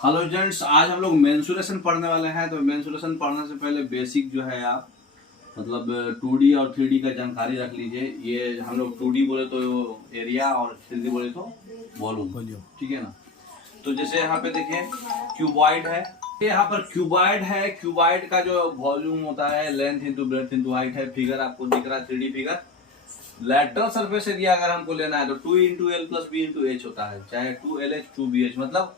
Hello gents, आज हम लोग मेंसुरेशन पढ़ने वाले हैं। तो मेंसुरेशन पढ़ने से पहले बेसिक जो है आप मतलब 2D और 3D का जानकारी रख लीजिए। ये हम लोग 2D बोले तो एरिया और 3D बोले तो वॉल्यूम, ठीक है ना। तो जैसे यहाँ पे देखिए क्यूबॉइड है, यहाँ पर क्यूबॉइड है। क्यूबॉइड का जो वॉल्यूम होता है length into breadth into height है। फिगर आपको दिख रहा है 3D figure. Lateral surface area अगर हमको लेना है तो 2 into L plus B into H होता है, चाहे 2LH 2BH। मतलब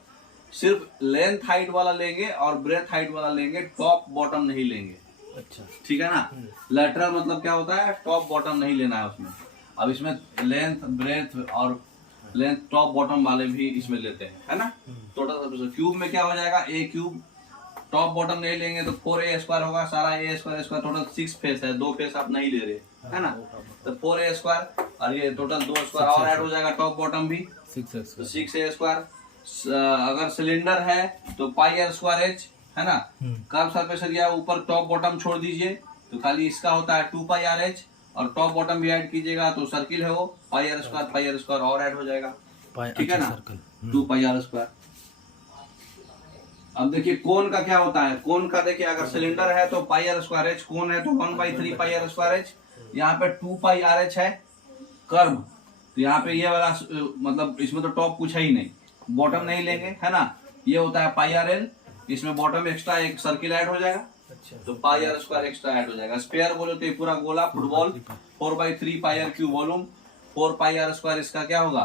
सिर्फ लेंथ हाइट वाला लेंगे और ब्रेथ हाइट वाला लेंगे, टॉप बॉटम नहीं लेंगे। अच्छा, ठीक है ना। लैटरल मतलब क्या होता है, टॉप बॉटम नहीं लेना है उसमें। अब इसमें लेंथ ब्रेथ और लेंथ टॉप बॉटम वाले भी इसमें लेते हैं, है ना। टोटल क्यूब में क्या हो जाएगा, ए क्यूब। टॉप बॉटम नहीं लेंगे तो 4A² होगा, सारा A स्क्वायर टोटल 6 फेस है, 2 फेस आप नहीं ले रहे, है ना। तो 4A² और ये टोटल 2 स्क्वायर और ऐड हो जाएगा, टॉप बॉटम भी 6A²। अगर सिलेंडर है तो πr²h, है ना। कर्व सरफेस एरिया ऊपर टॉप बॉटम छोड़ दीजिए तो खाली इसका होता है 2πrh, और टॉप बॉटम भी ऐड कीजिएगा तो सर्किल है वो πr² और ऐड हो जाएगा, ठीक है ना। 2πr²। अब देखिए कोन का क्या होता है। कोन का देखिए अगर सिलेंडर है तो πr²h, कोन है तो 1/3 πr²h। यहाँ पे 2πrh है कर्व, तो यहाँ पे ये वाला मतलब इसमें तो टॉप कुछ है ही नहीं, बॉटम नहीं लेंगे, है ना। ये होता है πrl, इसमें बॉटम एक्स्ट्रा एक सर्किल ऐड हो जाएगा। अच्छा, तो πr² एक्स्ट्रा ऐड हो जाएगा। स्पेयर बोलो तो ये पूरा गोला फुटबॉल 4/3 πr³ वॉल्यूम, 4πr² इसका क्या होगा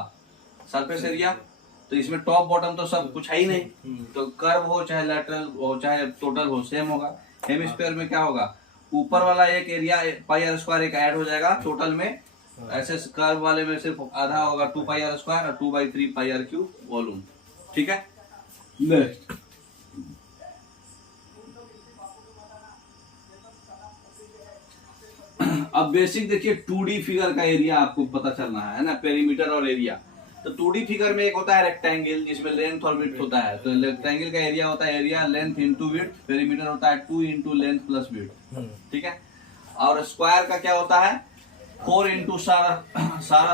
सरफेस एरिया। तो इसमें टॉप बॉटम तो सब कुछ है ही नहीं, तो कर्व हो चाहे लैटरल हो चाहे टोटल हो सेम होगा। हेमिस्फीयर में क्या होगा, ऊपर वाला एक एरिया πr² एक ऐड हो जाएगा टोटल में। ऐसे कर्व वाले में सिर्फ आधा होगा 2πr² और 2/3 πr³ वॉल्यूम, ठीक है। नेक्स्ट, अब बेसिक देखिए 2D फिगर का एरिया आपको पता चलना है ना, पेरीमीटर और एरिया। तो 2D फिगर में एक होता है रेक्टेंगल जिसमें लेंथ और विड्थ होता है। तो रेक्टेंगल का एरिया होता है area length into width, perimeter होता है 2 इंटू लेंथ प्लस विड्थ, ठीक है। और स्क्वायर का क्या होता है 4 इंटू सारा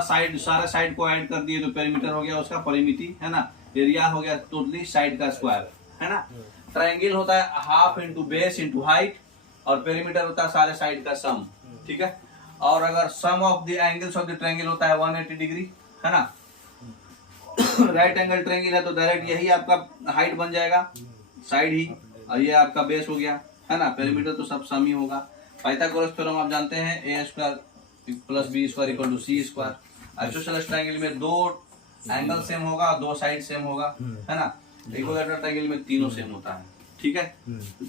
साइड को ऐड कर दिए तो पेरीमीटर हो गया उसका परिमिति, है ना। एरिया हो गया टोटली साइड का स्क्वायर, है ना। ट्रायंगल होता है half into base into height, और पेरीमीटर होता है सारे साइड का सम, ठीक है। और अगर sum of the angles of the triangle होता है 180 डिग्री, है ना। राइट एंगल ट्रायंगल है तो डायरेक्ट यही आपका हाइट बन जाएगा, साइड ही, और ये आपका बेस हो गया, है ना। पेरीमीटर तो सब सम ही होगा। पाइथागोरस थ्योरम आप जानते हैं, a² + b² = c²। Isosceles triangle में 2 एंगल सेम होगा, 2 साइड सेम होगा, है ना। इक्विलैटरल ट्रायंगल में तीनों सेम होता है, ठीक है।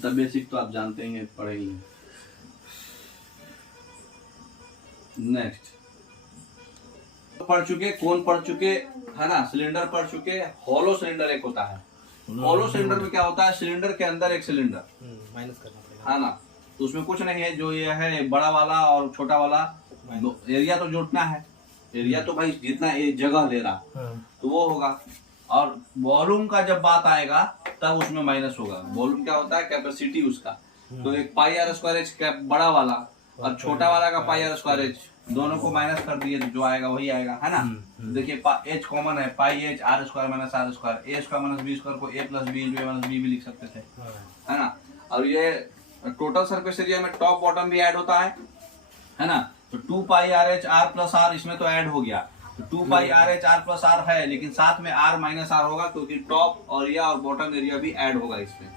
तो बेसिक तो आप जानते हैं, पढ़ेंगे। नेक्स्ट पढ़ चुके, कोन पढ़ चुके, है ना। सिलेंडर पढ़ चुके। हॉलो सिलेंडर एक होता है। हॉलो सिलेंडर में क्या होता है, सिलेंडर के अंदर एक सिलेंडर माइनस करना पड़ेगा, है ना। तो उसमें कुछ नहीं है, जो ये है बड़ा वाला और छोटा वाला एरिया तो जोड़ना है। एरिया तो भाई जितना ये जगह ले रहा तो वो होगा। और वॉल्यूम का जब बात आएगा तब उसमें माइनस होगा। वॉल्यूम क्या होता है, कैपेसिटी उसका। तो एक πr²h बड़ा वाला और छोटा वाला का πr²h, दोनों को माइनस कर दिए तो जो आएगा वही आएगा, है ना। देखिए h कॉमन है, πh r² - r², a² - b² को a + b × a - b भी लिख सकते थे, है ना। और ये टोटल सरफेस एरिया में टॉप बॉटम भी ऐड होता है ना। तो 2πrh r + r इसमें तो ऐड हो गया। तो 2πrh r + r है, लेकिन साथ में r - r होगा क्योंकि टॉप एरिया और बॉटम एरिया भी ऐड होगा इसमें,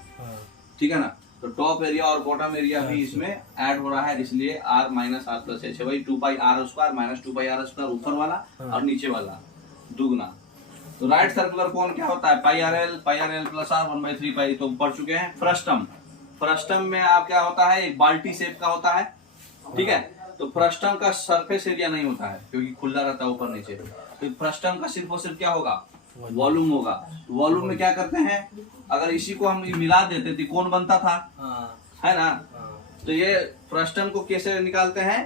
ठीक है ना। तो टॉप एरिया और बॉटम एरिया भी इसमें ऐड हो रहा है, इसलिए r - r + h है भाई। 2πr² - 2πr² ऊपर वाला और नीचे वाला दुगना। तो राइट सर्कुलर कोन क्या होता है, πrl + r 1/3 पाई, तो पढ़ चुके हैं। फ्रस्टम, फ्रस्टम में आप क्या होता है, एक बाल्टी शेप का होता है, ठीक है। तो फ्रस्टम का सरफेस एरिया नहीं होता है क्योंकि खुला रहता है ऊपर नीचे। तो फ्रस्टम का सिर्फ और सिर्फ क्या होगा, वॉल्यूम होगा। वॉल्यूम में क्या करते हैं, अगर इसी को हम मिला देते तो कौन बनता था, है ना। तो ये फ्रस्टम को कैसे निकालते हैं,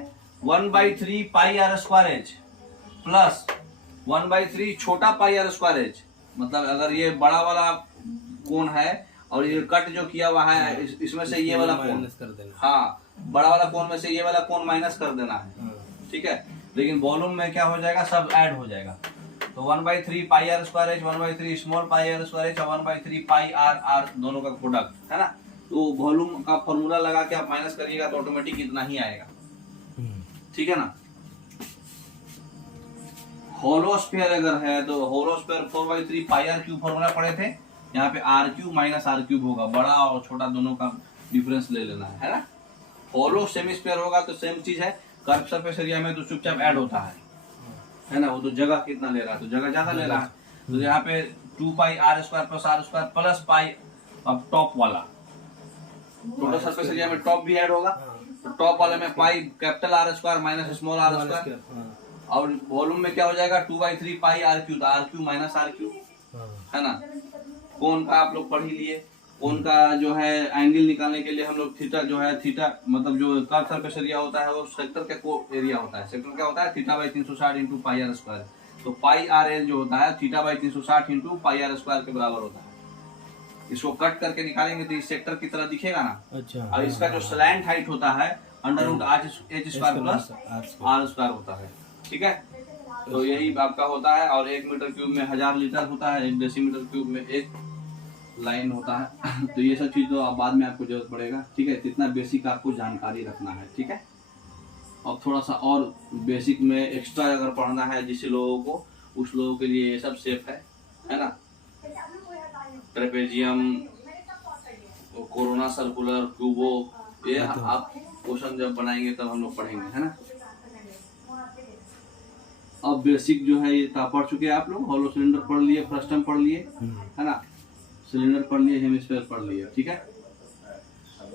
1/3 πr² प्लस 1/3 छोटा πr²h। मतलब अगर ये बड़ा वाला कोण है और ये कट जो किया हुआ है इसमें से ये वाला कोण, हाँ बड़ा वाला कोण में से ये वाला कोण माइनस कर देना है, ठीक है। लेकिन वॉल्यूम में क्या हो जाएगा, सब ऐड हो जाएगा। तो 1/3 pi R square H, 1/3 small pi R square H और 1/3 पाई आर आर दोनों का प्रोडक्ट है ना। तो वॉल्यूम का फॉर्मूला लगा के आप माइनस करिएगा तो ऑटोमेटिक इतना ही आएगा, ठीक है ना। होलो स्फीयर अगर है तो hollow sphere 4/3 pi r cube formula पढ़े थे, यहाँ पे r cube minus r cube होगा, बड़ा और छोटा दोनों का डिफरेंस ले लेना है ना। होलो सेमी स्फीयर होगा तो सेम चीज है, कर्व सरफेस एरिया में तो चुपचाप ऐड होता है ना। वो तो जगह कितना ले रहा है, तो जगह ज्यादा ले रहा है, तो यहाँ पे 2 pi R square plus R square plus pi, अब टॉप वाला टोटल सरफेस एरिया में टॉप भी ऐड होगा, तो टॉप वाले में pi capital R square minus small R square, और वॉल्यूम में क्या हो जाएगा 2/3 पाई आर क्यू, तो R cube minus R cube है ना। कोण का आप लोग पढ़ ही लिए, कोण का जो है एंगल निकालने के लिए हम लोग थीटा जो है, थीटा मतलब जो कर्व सरफेस एरिया होता है वो सेक्टर का को एरिया होता है, सेक्टर क्या होता है θ/360 इंटू पाई आर स्क्वायर, तो पाई आर एल जो होता है θ/360 इंटू पाई आर स्क्वायर के बराबर होता है। इसको कट करके निकालेंगे तो इस सेक्टर की तरह दिखेगा ना। अच्छा। और इसका जो स्लैंट हाइट होता है √h² प्लस आर स्क्वायर होता है, ठीक है। तो यही आपका होता है, और 1 मीटर क्यूब में 1000 लीटर होता है, 1 डेसीमीटर क्यूब में 1 लाइन होता है। तो ये सब चीज तो आप बाद में आपको जरूरत पड़ेगा, ठीक है। इतना बेसिक आपको जानकारी रखना है, ठीक है। अब थोड़ा सा और बेसिक में एक्स्ट्रा अगर पढ़ना है जिस लोगों को, उस लोगों के लिए ये सब सेफ है ना। ट्रेपेजियम, कोरोना सर्कुलर, क्यूबो, ये आप क्वेश्चन जब बनाएंगे तब हम लोग पढ़ेंगे, है ना। अब बेसिक जो है ये पढ़ चुके हैं आप लोग, होलो सिलेंडर पढ़ लिए, फ्रस्टम पढ़ लिए, है ना, सिलेंडर पढ़ लिए, हेमिस्फीयर पढ़ लिए, ठीक है।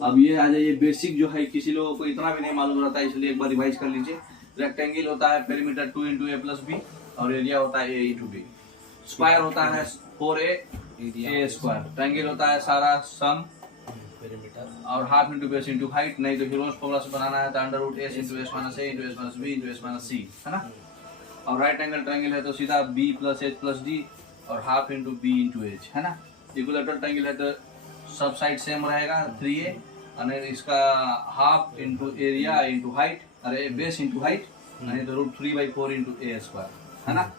अब ये आ जाइए बेसिक जो है, किसी लोगों को इतना भी नहीं मालूम रहता है, इसलिए एक बार रिवाइज कर लीजिए। रेक्टेंगल होता है पेरीमीटर 2 × a + b और एरिया होता है a × b। स्क्वायर होता है 4a स्क्वायर। ट्रायंगल होता है सारा सम पेरीमीटर और half into base into height, नहीं तो हीरोज फॉर्मूला से बनाना है तो √s × s - a × s - b × s - c, है ना। और राइट एंगल ट्रायंगल है तो सीधा b + h + d और हाफ इंटू b × h, है ना। इक्विलेटरल ट्रायंगल है तो सब साइड सेम रहेगा 3a, और इसका half into area into height, अरे बेस इंटू हाइट, नहीं तो √3/4 × a², है ना।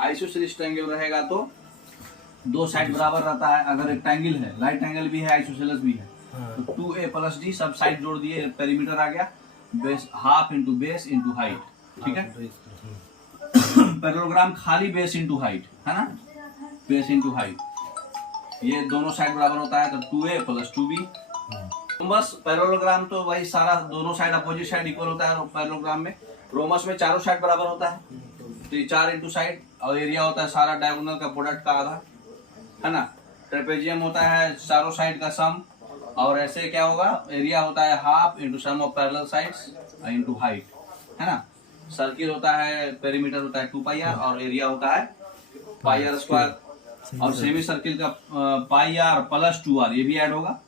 आइसोसेलेस ट्रायंगल रहेगा तो दो साइड बराबर रहता है, अगर एक ट्रायंगल है, राइट एंगल भी है, आइसोसेलेस भी है, तो 2a + d सब साइड जोड़ दिए, पेरीमीटर आ गया, base half into base into height, ठीक है। पैरेललोग्राम खाली बेस इंटू हाइट, है ना, बेस इंटू हाइट, ये दोनों साइड बराबर होता है तो 2a + 2b। तो बस पैरेललोग्राम तो वही सारा दोनों साइड अपोजिट साइड इक्वल होता है पैरेललोग्राम में। रोमस में चारों साइड बराबर होता है, तो ये 4 इंटू साइड, और एरिया होता है सारा डायगोनल का प्रोडक्ट का आधा, है ना। ट्रेपेजियम होता है चारों साइड का सम, और ऐसे क्या होगा, एरिया होता है half into sum of parallel sides into height, है ना। सर्किल होता है पेरीमीटर होता है 2πr और एरिया होता है πr², और सेमी सर्किल का πr + 2r ये भी ऐड होगा,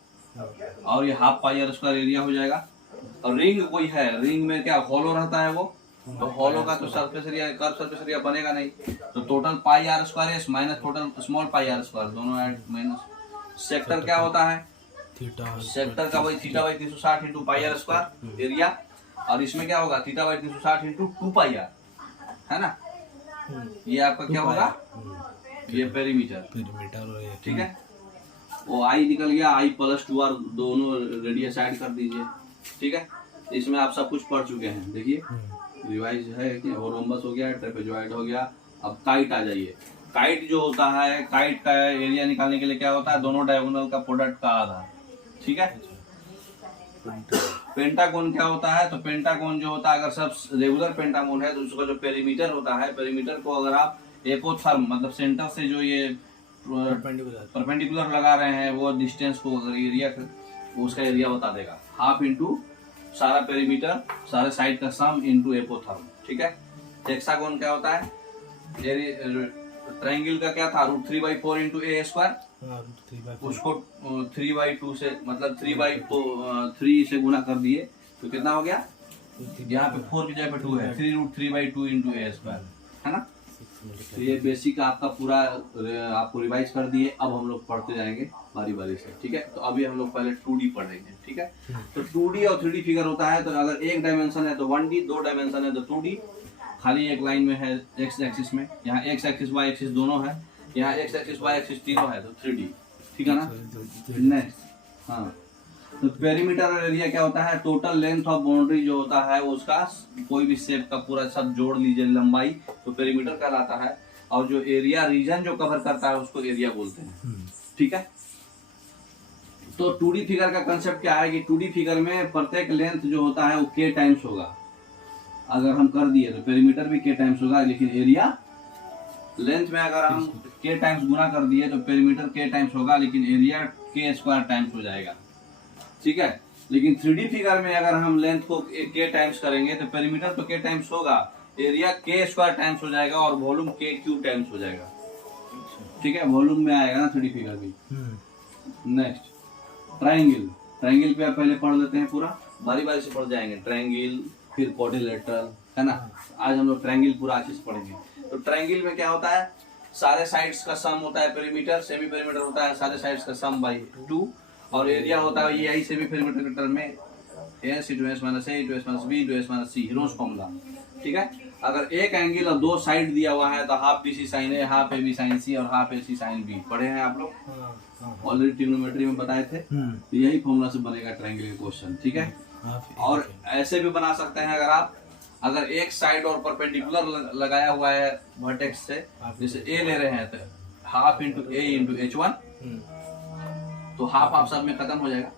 और ये हाफ πr² एरिया हो जाएगा। और रिंग कोई है, रिंग में क्या होलो रहता है वो, तो होलो का तो surface area, curve surface area बनेगा नहीं, तो total πr² s minus total small πr², दोनों ऐड माइनस। सेक्टर क्या होता है, थीटा, सेक्टर का वही θ/360 इंटू πr² एरिया, और इसमें क्या होगा θ/360 इंटू 2πr, है ना। ये आपका क्या होगा, ये पेरीमीटर, ठीक है। वो आई निकल गया, I + 2r दोनों रेडियस ऐड कर दीजिए, ठीक है। इसमें आप सब कुछ पढ़ चुके हैं, देखिए रिवाइज है कि रोम्बस हो गया, ट्रेपेजॉइड हो गया। अब काइट आ जाइए। काइट जो होता है, काइट का एरिया निकालने के लिए क्या होता है, दोनों डायगोनल का प्रोडक्ट का आधा, ठीक है। पेंटागोन क्या होता है, तो पेंटागोन जो होता है, अगर सब रेगुलर पेंटागोन है तो उसका जो पेरीमीटर होता है, पेरीमीटर को अगर आप एपोथर्म मतलब सेंटर से जो ये परपेंडिकुलर लगा रहे हैं वो डिस्टेंस को, अगर एरिया उसका एरिया बता देगा, हाफ इंटू सारा पेरीमीटर सारे साइड का सम इंटू एपोथर्म, ठीक है। हेक्सागोन क्या होता है, ट्रायंगल का क्या था, √3/4 × a², उसको 3/2 से मतलब 3/3 से गुना कर दिए तो कितना हो गया, यहाँ पे 4 की जगह पे 2 है, 3√3/2 × a², है ना। तो ये बेसिक आपका पूरा आपको रिवाइज कर दिए। अब हम लोग पढ़ते जाएंगे बारी बारी से, ठीक है। तो अभी हम लोग पहले 2D पढ़ेंगे, ठीक है। तो 2D और 3D फिगर होता है, तो अगर एक डायमेंशन है तो 1D, 2 डायमेंशन है तो 2D, खाली एक लाइन में है एक्स एक्सिस में, यहाँ एक्स एक्सिस वाई एक्सिस दोनों है, यहाँ एक्स एक्सिस वाई एक्सिस तीनों है, तो 3D, ठीक है ना। नेक्स्ट, हाँ, तो पेरीमीटर और एरिया क्या होता है, टोटल लेंथ ऑफ बाउंड्री जो होता है उसका कोई भी शेप का पूरा सब जोड़ लीजिए लंबाई, तो पेरीमीटर कहलाता है। और जो एरिया रीजन जो कवर करता है उसको एरिया बोलते हैं, ठीक है। तो 2D फिगर का कंसेप्ट क्या है कि 2D फिगर में प्रत्येक लेंथ जो होता है वो k टाइम्स होगा। अगर हम कर दिए तो पेरीमीटर भी k टाइम्स होगा, लेकिन एरिया लेंथ में अगर हम k टाइम्स गुना कर दिए तो पेरीमीटर k टाइम्स होगा, लेकिन एरिया k स्क्वायर टाइम्स हो जाएगा, ठीक है। लेकिन 3D फिगर में अगर हम लेंथ को k टाइम्स करेंगे तो पेरीमीटर तो k टाइम्स होगा, एरिया k स्क्वायर टाइम्स हो जाएगा और वॉल्यूम k क्यूब टाइम्स हो जाएगा, ठीक है। वॉल्यूम में आएगा ना 3D फिगर भी। Next, triangle. ट्रायंगल पे आप पहले पढ़ लेते हैं, पूरा बारी बारी से पढ़ जाएंगे। ट्रायंगल, फिर क्वाड्रिलेटरल, है ना। आज हम लोग ट्रायंगल पूरा अच्छे से पढ़ेंगे। तो ट्रायंगल में क्या होता है, सारे साइड्स का सम होता है पेरीमीटर, सेमी पेरीमीटर होता है सारे साइड्स का सम बाई 2, और एरिया होता है यही सेमी पेरीमीटर के टर्म में s into s minus a into s minus b into s minus c, rose formula, ठीक है। अगर एक एंगल और दो साइड दिया हुआ है तो half BC sin a, half AB sin c और हाफ AC sin b, पढ़े हैं आप लोग, ऑलरेडी ट्रिग्नोमेट्री में बताए थे। तो यही फॉर्मूला से बनेगा ट्रायंगल का क्वेश्चन, ठीक है। और ऐसे भी बना सकते हैं अगर आप, अगर एक साइड और परपेंडिकुलर लगाया हुआ है वर्टेक्स से, जैसे a ले रहे हैं तो half into a into H1, तो हाफ आप सब में खत्म हो जाएगा,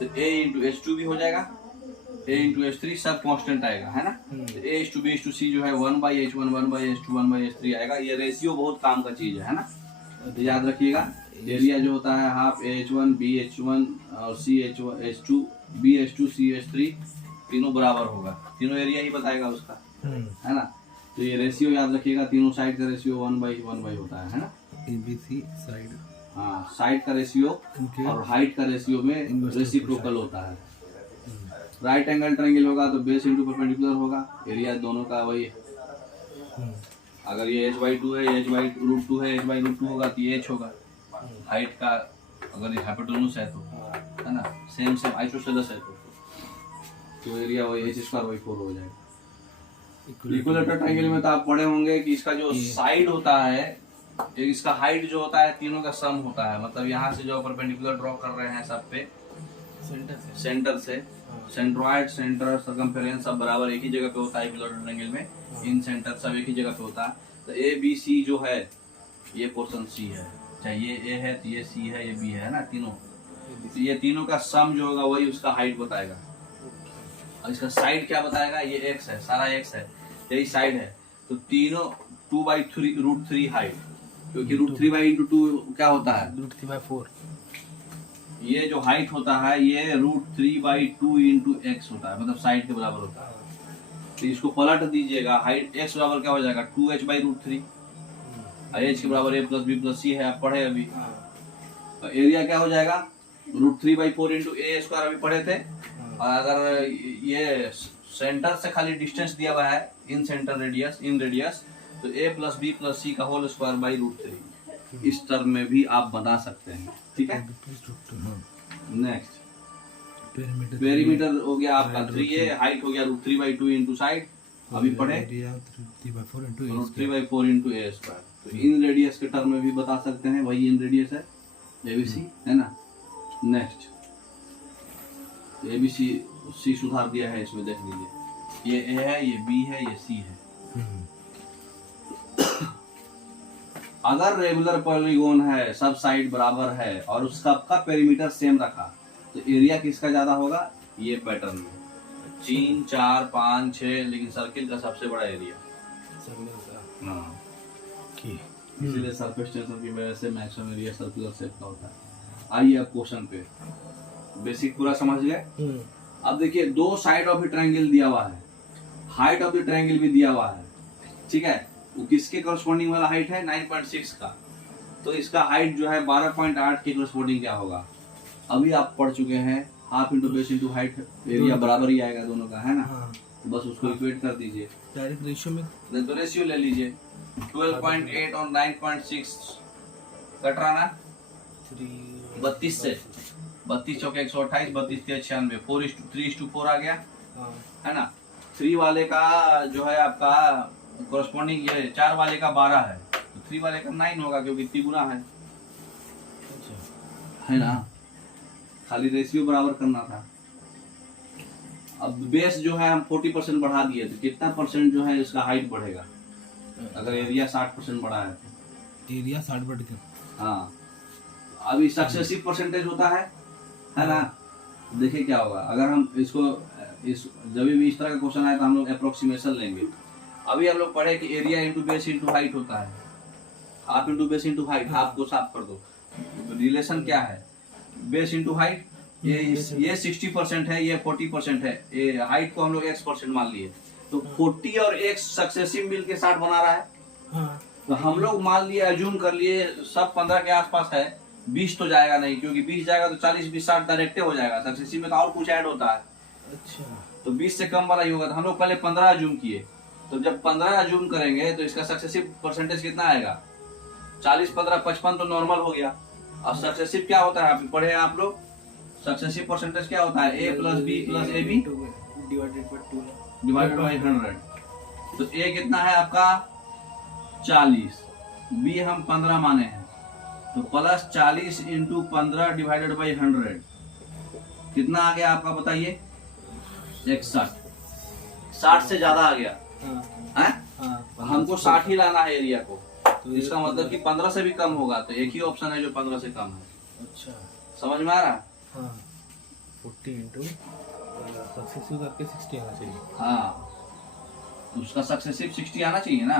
तो a इंटू H2 भी हो जाएगा, a इंटू H3 सब कांस्टेंट आएगा, है ना। तो a इस टू b इस टू c जो है 1/H1 1/H2 1/H3 आएगा। ये रेशियो बहुत काम का चीज है ना, तो याद रखिएगा। एरिया जो होता है हाफ H1 BH1 और CH2 BH2 CH3 तीनों बराबर होगा, तीनों एरिया ही बताएगा उसका, है ना। तो ये रेशियो याद रखिएगा, तीनों साइड का रेशियो 1/1 होता है ना। ABC साइड, हाँ, साइड का रेशियो और हाइट का रेशियो में रेसिप्रोकल होता है। राइट एंगल ट्रायंगल होगा तो बेस इंटू परपेंडिकुलर होगा, एरिया दोनों का वही है। अगर ये h/2 है, h/√2 है, h/√2 होगा तो ये h होगा। हाइट का अगर ये हाइपोटेन्यूज है तो, है ना, सेम आइसोसेलेस है तो एरिया वही h² वही 4 हो जाएगा। इक्विलेटरल ट्रायंगल में तो आप पढ़े होंगे कि इसका जो साइड होता है, इसका हाइट जो होता है तीनों का सम होता है। मतलब यहाँ से जो परपेंडिकुलर ड्रॉ कर रहे हैं सब पे सेंटर से सेंट्रॉइड, सेंटर, सर्कमफेरेंस सब बराबर एक ही जगह पे होता है इक्विलेटरल ट्रायंगल में। इन सेंटर सब एक ही जगह पे होता है। तो ABC जो है ये पोर्शन C है, चाहे ये A है तो ये C है, ये B है ना, तीनों। तो ये तीनों का सम जो होगा वही उसका हाइट बताएगा। और इसका साइड क्या बताएगा, ये x है, सारा x है, यही साइड है। तो तीनों 2/3 हाइट, क्योंकि √3/2 क्या होता है, √3/4। ये जो हाइट होता है ये √3/2 इंटू x होता है, मतलब साइड के बराबर होता है। तो इसको पलट दीजिएगा, हाइट x बराबर क्या हो जाएगा 2h/√3, और h के बराबर a + b + c है, आप पढ़े अभी। तो एरिया क्या हो जाएगा √3/4 इंटू a², अभी पढ़े थे। और अगर ये सेंटर से खाली डिस्टेंस दिया हुआ है, इन सेंटर रेडियस, इन रेडियस, तो a + b + c का होल स्क्वायर बाई √3, इस टर्म में भी आप बना सकते हैं, ठीक है। नेक्स्ट, पेरीमीटर हो गया आपका 3a, हाइट हो गया √3/2 इंटू साइड, अभी पढ़े √3/4 इंटू a²। तो इन रेडियस के टर्म में भी बता सकते हैं, वही इन रेडियस है ABC, है ना। नेक्स्ट, ABC C सुधार दिया है इसमें, देख लीजिए, ये A है, ये B है, ये C है। अगर रेगुलर पॉलीगोन है, सब साइड बराबर है और उसका का पेरीमीटर सेम रखा, तो एरिया किसका ज्यादा होगा, ये पैटर्न में 3 4 5 6, लेकिन सर्किल का सबसे बड़ा एरिया, हाँ, इसलिए सरफेस टेंशन की वजह से मैक्सिमम एरिया सर्कुलर शेप का होता है। आइए अब क्वेश्चन पे, बेसिक पूरा समझ गए। अब देखिए, दो साइड ऑफ द ट्रायंगल दिया हुआ है, हाइट ऑफ द ट्रायंगल भी दिया हुआ है, ठीक है। वो किसके करस्पॉन्डिंग वाला हाइट है 9.6 का, तो इसका हाइट जो है 12.8 के करस्पॉन्डिंग क्या होगा, अभी आप पढ़ चुके हैं। Half into base into height, area बराबर ही आएगा दोनों का, है ना। तो बस उसको इक्वेट कर दीजिए, डायरेक्ट रेशियो में तो रेशियो ले लीजिए। 12.8 और 9.6 कट रहा ना, 32 से 32 चौके 128, 32 के 96, 4:3:4 आ गया, है ना। 3 वाले का जो है आपका कोरस्पॉन्डिंग ये 4 वाले का 12 है तो 3 वाले का 9 होगा क्योंकि 3 गुना है ना। खाली रेशियो बराबर करना था। अब बेस जो है हम 40% बढ़ा दिए तो कितना परसेंट जो है इसका हाइट बढ़ेगा अगर एरिया 60% बढ़ा है तो? एरिया 60 बढ़ गया। हाँ, अभी सक्सेसिव परसेंटेज होता है ना। देखिए क्या होगा अगर हम इसको जब भी इस तरह का क्वेश्चन आए तो हम लोग अप्रोक्सीमेशन लेंगे। अभी हम लोग पढ़े कि area into base into height होता है, half into base into height. Half को साफ कर दो, रिलेशन क्या है बेस इंटू हाइट। ये 60% है, ये 40% है। ये हाइट को हम लोग x% मान लिए तो 40 और x सक्सेसिव मिल के 60 बना रहा है। तो हम लोग मान लिए, अज्यूम कर लिए सब 15 के आसपास है। 20 तो जाएगा नहीं क्योंकि 20 जाएगा तो 40 20 60 डायरेक्ट हो जाएगा। सक्सेसिव में तो और कुछ ऐड होता है। अच्छा, तो 20 से कम वाला ही होगा। तो हम लोग पहले 15 अज्यूम किए। तो जब 15 अज्यूम करेंगे तो इसका सक्सेसिव परसेंटेज कितना आएगा? 40 15 55 तो नॉर्मल हो गया। अब सक्सेसिव क्या होता है आप पढ़े आप लोग? सक्सेसिव परसेंटेज क्या होता है? a plus B plus A B divided by 100। तो a कितना है आपका? 40, b हम 15 माने हैं तो प्लस 40 इंटू 15 डिवाइडेड बाई 100 कितना आ गया आपका बताइए? 61। 60 से ज्यादा आ गया है? हमको 60 ही लाना है एरिया को। तो इसका मतलब कि 15 से भी कम होगा तो एक ही ऑप्शन है जो 15 से कम है। अच्छा, समझ में आ रहा? 40 इंटू सक्सेसिव करके 60 आना चाहिए। हाँ, उसका सक्सेसिव 60 आना चाहिए ना।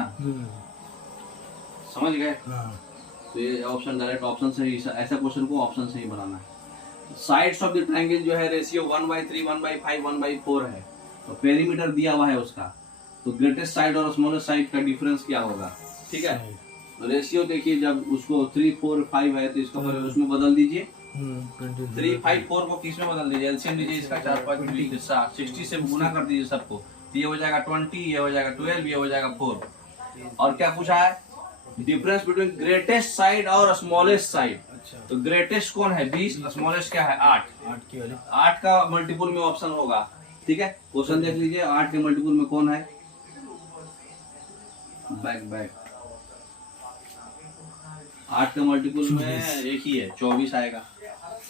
समझ गए? तो ये ऑप्शन डायरेक्ट ऑप्शन से ही, ऐसा क्वेश्चन को ऑप्शन से ही बनाना है। साइड्स ऑफ द ट्रायंगल जो है रेशियो 1/3 1/5 1/4 है। तो पेरीमीटर दिया हुआ है उसका, तो ग्रेटेस्ट साइड और स्मॉलेस्ट साइड का डिफरेंस क्या होगा? ठीक है, रेशियो देखिए जब उसको 3 4 5 है तो इसको उसमें बदल दीजिए। 3 5 4 को किस में बदल दीजिए? एलसीएम लीजिए इसका 4 5 20 60 से गुना कर दीजिए सबको। ये हो जाएगा 20, ये हो जाएगा 12, ये हो जाएगा 4। और क्या पूछा है? डिफरेंस बिटवीन ग्रेटेस्ट साइड और स्मॉलेस्ट साइड। अच्छा, तो ग्रेटेस्ट कौन है? 20, स्मॉलेस्ट क्या है? 8 की वाली 8 का मल्टीपुल में ऑप्शन होगा। ठीक है, क्वेश्चन देख लीजिए 8 के मल्टीपुल में कौन है? बैक 8 के मल्टीपुल में एक ही है, 24 आएगा।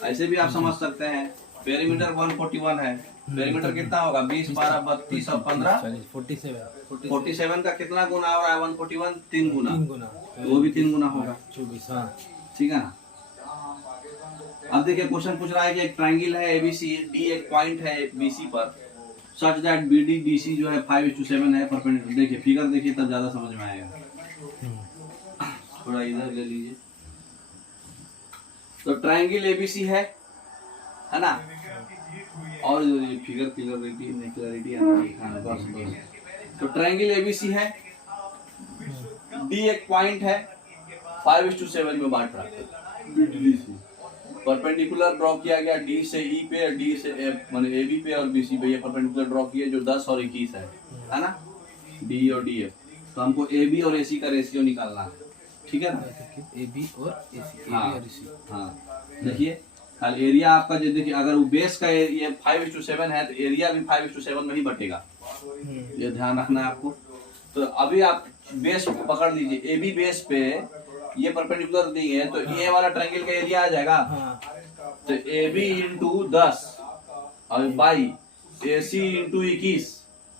ऐसे भी आप समझ सकते हैं। पेरीमीटर 141 है। पेरीमीटर कितना होगा? 20 12 32 और 15 47 का कितना गुना हो रहा है? 141 3 गुना, तो वो भी 3 गुना होगा 24। ठीक है ना। अब देखिए क्वेश्चन पूछ रहा है कि एक ट्रायंगल है एबीसी, डी एक पॉइंट है बीसी पर, सच दैट बीडी डीसी जो है 5:7 है परपेंडिकुलर। देखिए फिगर देखिए तब ज्यादा समझ में आएगा। थोड़ा इधर ले लीजिए। तो ट्रायंगल एबीसी है ना। और ये फिगर क्लैरिटी आना बस। तो ट्रायंगल एबीसी है, डी एक पॉइंट है, 5:7 में बांट रहा है। परपेंडिकुलर ड्रॉ किया गया डी से ई पे, डी से एफ माने ए बी पे और बी सी पे। ये परपेंडिकुलर ड्रॉ किए जो 10 और 21 है ना, डी और डी एफ। तो हमको ए बी और ए सी का रेशियो निकालना है। ठीक है ना, ए बी और ए सी। हाँ देखिए खाली एरिया आपका जो देखिए अगर वो बेस का ये 5:7 है तो एरिया भी 5:7 में ही बटेगा। ये ध्यान रखना है आपको। तो अभी आप बेस पकड़ लीजिए, ए बी बेस पे ये परपेंडिकुलर दी है तो ये वाला ट्रायंगल का एरिया आ जाएगा। तो ए बी इंटू 10 और बाई ए सी इंटू 21,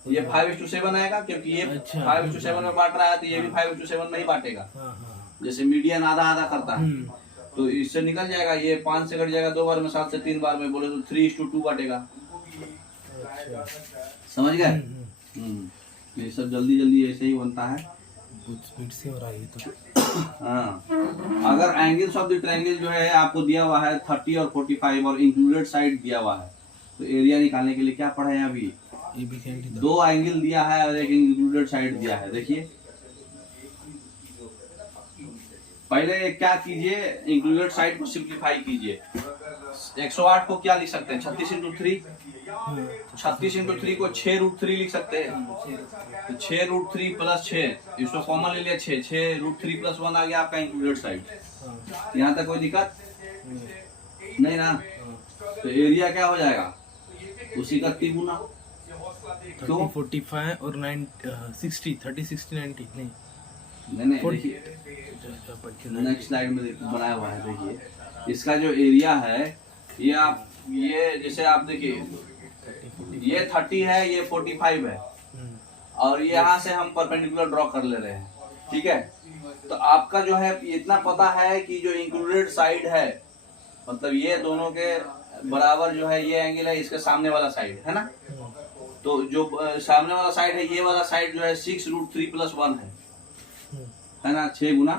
ये 5:7 आएगा क्योंकि ये 5:7 में बांट रहा है तो ये भी 5:7 में ही बांटेगा। जैसे मीडियन आधा आधा करता है तो इससे निकल जाएगा। ये 5 से कट जाएगा 2 बार में, 7 से 3 बार में, बोले तो 3:2 बांटेगा। समझ गए? ये सब जल्दी जल्दी ऐसे ही बनता है। स्पीड से हो रहा है तो। हाँ, अगर एंगल्स ऑफ द ट्रायंगल जो है आपको दिया हुआ है 30 और 45 और इंक्लूडेड साइड दिया हुआ है तो एरिया निकालने के लिए क्या पढ़ा है? अभी दो एंगल दिया है और एक इंक्लूडेड साइड दिया है। देखिए पहले क्या कीजिए, इंक्लूडेड साइड को सिंप्लीफाई कीजिए। 108 को क्या लिख सकते हैं? 36 इंटू 3। 36 इंटू 3 को 6√3 लिख सकते हैं। तो 6√3 प्लस 6, इसको कॉमन ले लिया 6√3 प्लस 1 आ गया आपका इंक्लूडेड साइड। यहाँ तक कोई दिक्कत नहीं ना। तो एरिया क्या हो जाएगा? उसी का 3 गुना। क्यों? 45 और 60 30 60 90 नहीं नहीं 40 देखिए नेक्स्ट स्लाइड में बनाया हुआ है, देखिए इसका जो एरिया है ये आप ये जैसे आप देखिए ये 30 है, ये 45 है और यहाँ से हम परपेंडिकुलर ड्रॉ कर ले रहे हैं, ठीक है। तो आपका जो है इतना पता है कि जो इंक्लूडेड साइड है मतलब ये दोनों के बराबर जो है ये एंगल है इसके सामने वाला साइड है ना, तो जो सामने वाला साइड है ये वाला साइड जो है 6√3+1 है ना, 6 गुना।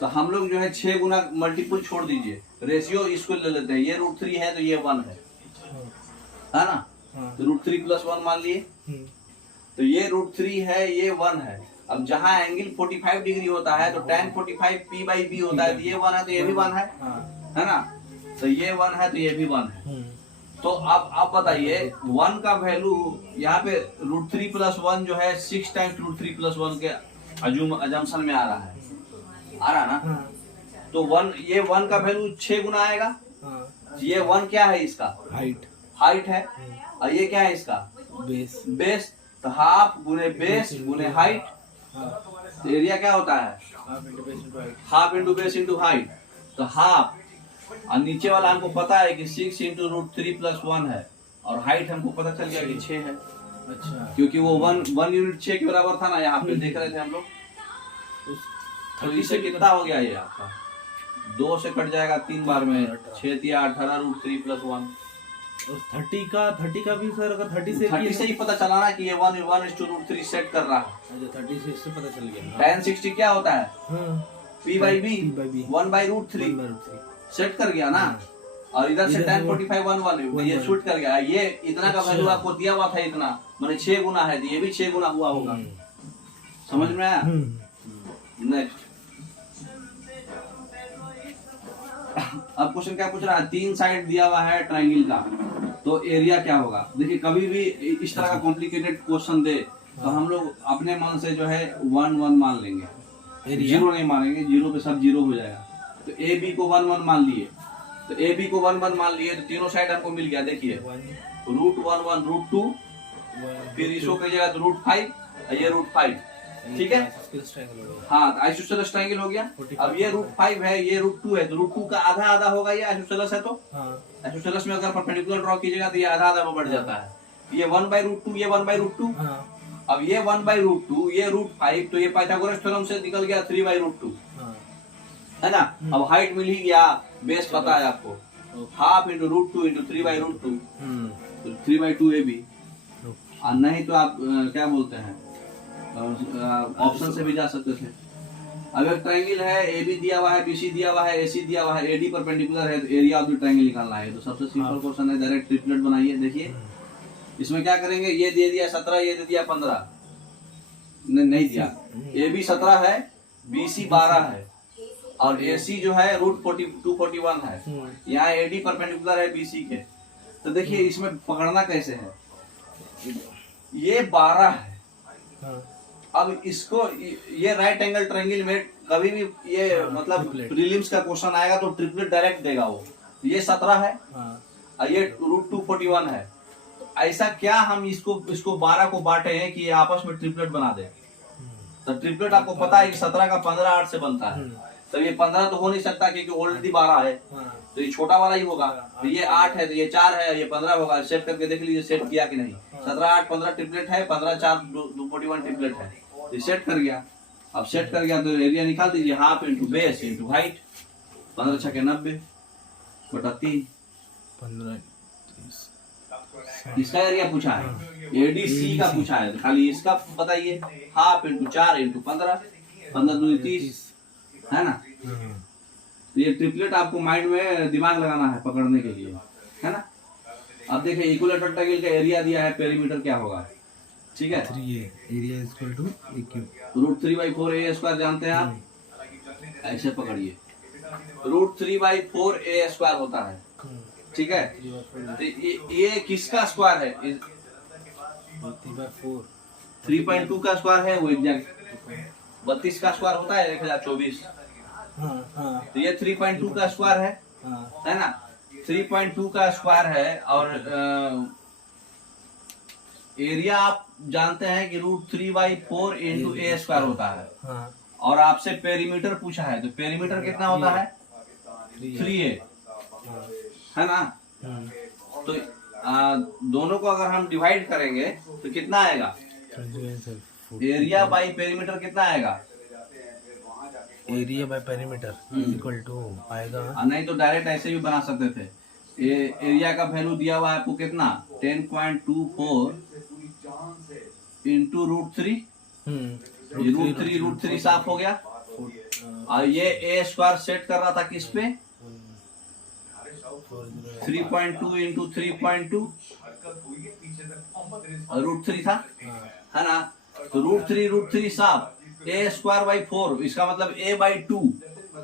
तो हम लोग जो है 6 गुना मल्टीपल छोड़ दीजिए, रेशियो इसको ले लेते हैं, ये √3 है तो ये 1 है ना, तो √3+1 मान लिए, तो ये √3 है ये 1 है। अब जहाँ एंगल 45 डिग्री होता है तो tan 45 p/b होता है, तो ये 1 है तो ये भी 1 है ना, तो ये 1 है तो ये भी 1 है। तो अब आप बताइए 1 का वैल्यू यहाँ पे √3+1 जो है 6 टाइम्स √3+1 के अजम्पशन में आ रहा है ना, तो 1 ये 1 का वैल्यू 6 गुना आएगा, ये 1 क्या है इसका हाइट है और ये क्या है इसका बेस, तो हाफ गुने बेस गुने हाइट, तो एरिया क्या होता है half into base into height, तो हाफ और नीचे वाला हमको पता है कि 6 × √3+1 है और हाइट हमको पता चल गया कि 6 है। अच्छा, क्योंकि वो 1 यूनिट 6 के बराबर था ना, यहाँ पे देख रहे थे हम लोग, तो इससे कितना हो गया ये आपका 2 से कट जाएगा 3 बार में, 6 × 18 √3+1 और 30 का भी सर, अगर 30 से ही पता चला ना कि ये 1:√3 सेट कर रहा है। 30 से इससे पता चल गया। tan 60 क्या होता है p/b 1/√3 सेट कर गया ना, और इधर से tan 45 1 ये शूट कर गया, ये इतना का वैल्यू आपको दिया हुआ था, इतना मैंने 6 गुना है, ये भी 6 गुना हुआ होगा, समझ में आया। नेक्स्ट अब क्वेश्चन क्या पूछ रहा है, 3 साइड दिया हुआ है ट्राइंगल का, तो एरिया क्या होगा। देखिए कभी भी इस तरह का कॉम्प्लिकेटेड क्वेश्चन दे तो हम लोग अपने मन से जो है 1 1 मान लेंगे, 0 नहीं मानेंगे, 0 पे सब 0 हो जाएगा। तो ए बी को 1 1 मान लिए, तो ए बी को 1 1 मान लिए, तो तीनों साइड हमको मिल गया, देखिए √1 1 √2 फिर इसको कहिएगा तो √5 ये √5, ठीक है। हाँ तो आइसोसेलेस ट्रायंगल हो गया। अब ये √5 है ये √2 है, तो √2 का आधा आधा होगा, ये आइसोसेलेस है, तो आइसोसेलेस में अगर परपेंडिकुलर ड्रॉ कीजिएगा तो ये आधा आधा में बढ़ जाता है, ये 1/√2 ये 1/√2, अब ये 1/√2 ये √5, तो ये पाइथागोरस थ्योरम से निकल गया 3/√2 है ना। अब हाइट मिल ही गया, बेस पता है आपको, हाफ इंटू √2 इंटू 3/√2 तो 3/2 AB, और नहीं तो आप क्या बोलते हैं ऑप्शन से भी जा सकते थे। अब एक ट्रायंगल है, ए बी दिया हुआ है, बी सी दिया हुआ है, ए सी दिया हुआ है, ए डी परपेंडिकुलर है, तो एरिया ऑफ द ट्रायंगल निकालना है। तो सबसे सिंपल क्वेश्चन है, डायरेक्ट ट्रिपलेट बनाइए। देखिए इसमें क्या करेंगे, ये दे दिया 17, ये दे दिया 15, नहीं दिया, ए बी 17 है, बी सी 12 है और ए सी जो है √241 है, यहाँ ए डी परपेंडिकुलर है बी सी के। तो देखिए इसमें पकड़ना कैसे है, ये 12 है, अब इसको ये राइट एंगल ट्रायंगल में कभी भी ये मतलब प्रीलिम्स का क्वेश्चन आएगा तो ट्रिपलेट डायरेक्ट देगा वो। ये 17 है और ये √241 है, तो ऐसा क्या हम इसको 12 को बांटे हैं कि ये आपस में ट्रिपलेट बना दे। तो ट्रिपलेट आपको पता है कि 17 का 15 8 से बनता है, तो ये 15 तो हो नहीं सकता क्योंकि ऑलरेडी 12 है, तो ये छोटा वाला ही होगा। तो ये 8 है तो ये 4 है, ये 15 होगा। सेट करके देख लीजिए सेट किया कि नहीं। 17 8 15 ट्रिपलेट है, 15 4 241 ट्रिपलेट है, तो सेट कर गया। अब सेट कर गया तो एरिया निकाल दीजिए, half into base into height, 15 6 के 90 बटा 3 15। इसका एरिया पूछा है, एडीसी का पूछा है, खाली इसका बताइए, हाफ इंटू 4 इंटू 15 15 दूनी 30 है ना। तो ये ट्रिपलेट आपको माइंड में दिमाग लगाना है पकड़ने के लिए, है ना। अब देखिए इक्विलेटरल ट्रायंगल का एरिया दिया है, पेरीमीटर क्या होगा, ठीक है, area equal to AQ √3/4 A² जानते हैं आप, ऐसे पकड़िए, √3/4 A² होता है, ठीक है। तो ये किसका स्क्वायर है, 3.2 का स्क्वायर है, वो एग्जैक्ट 32 का स्क्वायर होता है 1024। तो ये 3.2 का स्क्वायर है ना, 3.2 का स्क्वायर है, और एरिया आप जानते हैं कि √3/4 इंटू ए स्क्वायर होता है, हाँ और आपसे पेरीमीटर पूछा है, तो पेरीमीटर कितना होता है 3a, हाँ है ना। तो दोनों को अगर हम डिवाइड करेंगे तो कितना आएगा, एरिया बाई पेरीमीटर कितना आएगा, area by perimeter equal to आएगा। नहीं तो डायरेक्ट ऐसे भी बना सकते थे। एरिया का वैल्यू दिया हुआ है आपको कितना 10.24 इंटू √3, √3 साफ हो गया, और ये ए स्क्वायर सेट कर रहा था किस पे 3.2 इंटू 3.2 और √3 था, है ना। तो √3 साफ, ए स्क्वायर बाई 4, इसका मतलब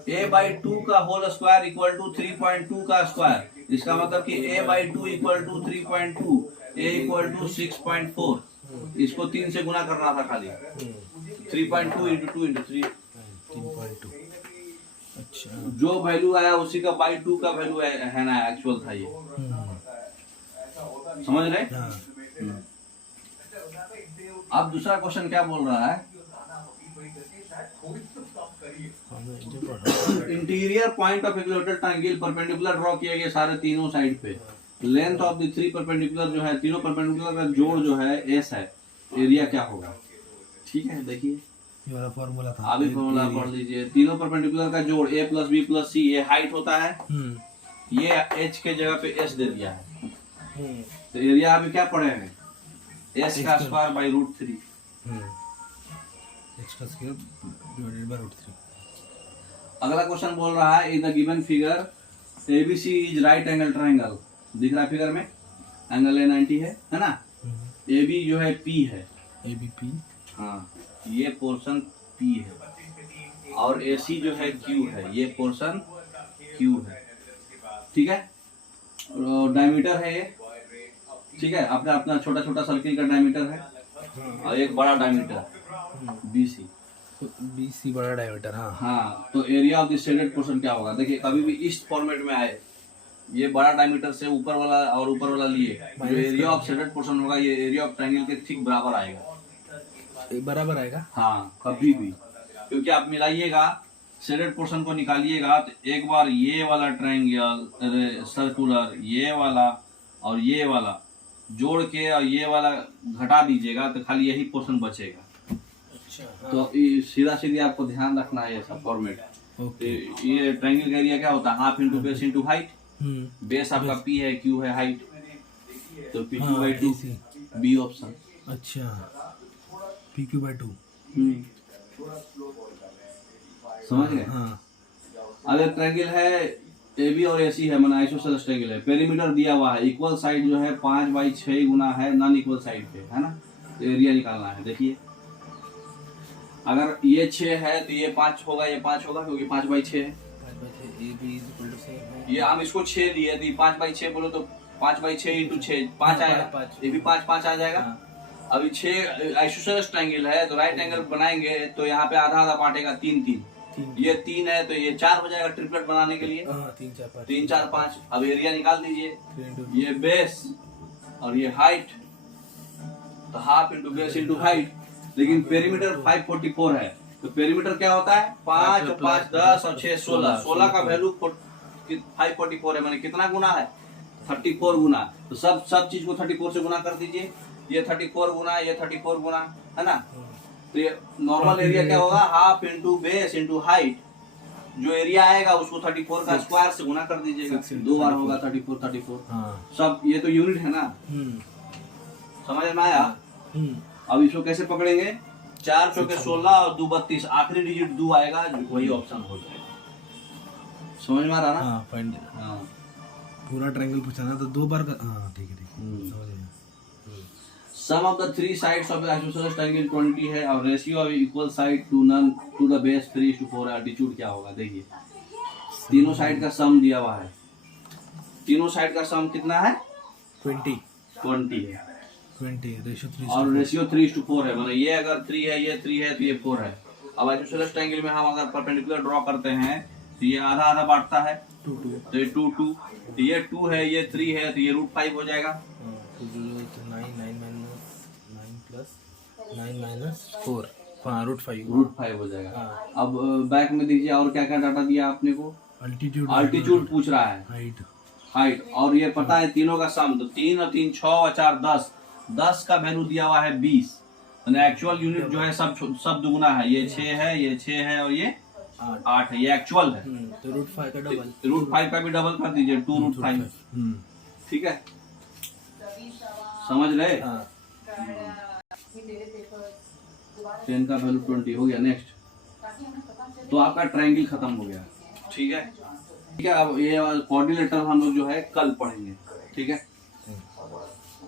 a/2 का होल स्क्वायर इक्वल टू 3.2 का स्क्वायर, इसका मतलब कि a/2 equal to 3.2, a equal to 6.4, इसको 3 से गुना करना था खाली, 3.2 इंटू 2 इंटू 3, 3.2। अच्छा जो वैल्यू आया उसी का बाई 2 का वैल्यू है ना, एक्चुअल था ये, समझ रहे। हाँ अब दूसरा क्वेश्चन क्या बोल रहा है, interior point of equilateral triangle perpendicular draw किए गए सारे तीनों साइड पे, लेंथ ऑफ द 3 परपेंडिकुलर जो है, तीनों परपेंडिकुलर का जोड़ जो है एस है, एरिया क्या होगा। ठीक है, देखिए ये वाला फॉर्मूला था, अभी फॉर्मूला पढ़ लीजिए। तीनों परपेंडिकुलर का जोड़ a + b + c, ये हाइट होता है, ये h के जगह पे s दे दिया है, तो एरिया अभी क्या पढ़े हैं, s का स्क्वायर बाई √3। h का स्क्वायर डिवाइडेड बाय √3। अगला क्वेश्चन बोल रहा है in the given figure ABC is right angle triangle, दिख रहा है फिगर में, एंगल है 90 है ना। AB जो है P है, ABP, हाँ ये पोर्शन P है, और AC जो है Q है, ये पोर्शन Q है, ठीक है। डायमीटर है ये, ठीक है, अपना अपना छोटा छोटा सर्किल का डायमीटर है, और एक बड़ा डायमीटर BC बड़ा डायमीटर। हाँ, तो area of the shaded portion क्या होगा, देखिए कभी भी इस फॉर्मेट में आए, ये बड़ा डायमीटर से ऊपर वाला और ऊपर वाला लिए, जो एरिया ऑफ शेडेड पोर्शन होगा ये एरिया ऑफ ट्रायंगल के ठीक बराबर आएगा, बराबर आएगा। हाँ कभी भी, क्योंकि आप मिलाइएगा शेडेड पोर्शन को निकालिएगा, तो एक बार ये वाला ट्रायंगल सर्कुलर, ये वाला और ये वाला जोड़ के और ये वाला घटा दीजिएगा, तो खाली यही पोर्शन बचेगा। तो सीधा सीधी आपको ध्यान रखना है ये सब फॉर्मेट। ये ट्रायंगल का एरिया क्या होता है, half into base into height, base आपका P है, Q है हाइट, तो PQ/2 B ऑप्शन। अच्छा PQ/2 समझ गए। हाँ। अब एक ट्रायंगल है AB और AC है, माना आइसोसेलेस ट्रायंगल है, पेरीमीटर दिया हुआ है, इक्वल साइड जो है 5/6 गुना है नॉन इक्वल साइड पे, है ना। तो एरिया निकालना है, देखिए अगर ये 6 है तो ये 5 होगा, ये 5 होगा, क्योंकि 5/6 है। ये हम इसको 6 दिए, तो ये 5/6 बोलो तो 5/6 इंटू 6 5 आएगा, ये भी 5 आ जाएगा। अभी 6 आइसोसेलेस ट्रायंगल है, तो राइट एंगल बनाएंगे तो यहाँ पे आधा आधा बांटेगा, 3 ये 3 है तो ये 4 हो जाएगा ट्रिपलेट बनाने के लिए, 3 4 5। अब एरिया निकाल दीजिए, ये बेस और ये हाइट, तो half into base into height, लेकिन पेरीमीटर 544 है, तो पेरीमीटर क्या होता है 5 और 5 10 और 6 16, 16 का वैल्यू 544 है, मैंने कितना गुना है 34 गुना, तो सब चीज को 34 से गुना कर दीजिए, ये 34 गुना, ये 34 गुना, है ना। तो ये नॉर्मल एरिया क्या होगा, half into base into height, जो एरिया आएगा उसको 34 का स्क्वायर से गुना कर दीजिएगा, 2 बार होगा 34। सब ये तो यूनिट है ना, समझ में आया। अब इसको कैसे पकड़ेंगे, 4 चौके 16 और 2 32, आखिरी डिजिट 2 आएगा, वही ऑप्शन हो जाएगा। समझ में आ रहा ना। हाँ पूरा ट्रायंगल पूछा ना, तो 2 बार का। हाँ ठीक है समझ गया। Sum of the 3 sides of isosceles triangle 20 है, और ratio of equal side to non to the base 3:4 है। एल्टीट्यूड क्या होगा, देखिए तीनों साइड का सम दिया हुआ है, तीनों साइड का सम कितना है 20 है, 20 रेशियो 3 और रेशियो 3:4 है, मतलब ये अगर 3 है, ये 3 है तो ये 4 है। अब आइसोसेलेस ट्रायंगल में हम अगर परपेंडिकुलर ड्रॉ करते हैं तो ये आधा आधा बांटता है, 2 तो ये 2 2, ये 2 है, ये 3 है, तो ये √5 हो जाएगा। 9 माइनस 4, हाँ √5 √5 हो जाएगा। हाँ। अब बैक में दीजिए और क्या क्या डाटा दिया आपने को। अल्टीट्यूड पूछ रहा है, हाइट, और ये पता है तीनों का सम, तो 3 और 3 6 और 4 10, 10 का वैल्यू दिया हुआ है 20, एक्चुअल यूनिट जो है सब दुगुना है, ये 6 है, ये 6 है और ये 8 है, ये एक्चुअल है। तो √5 का डबल, √5 का भी डबल कर दीजिए, 2√5। ठीक है, समझ रहे। 10 का वैल्यू 20 हो गया। नेक्स्ट, तो आपका ट्रायंगल खत्म हो गया। ठीक है, अब ये क्वाड्रिलेटरल हम लोग जो है कल पढ़ेंगे। ठीक है।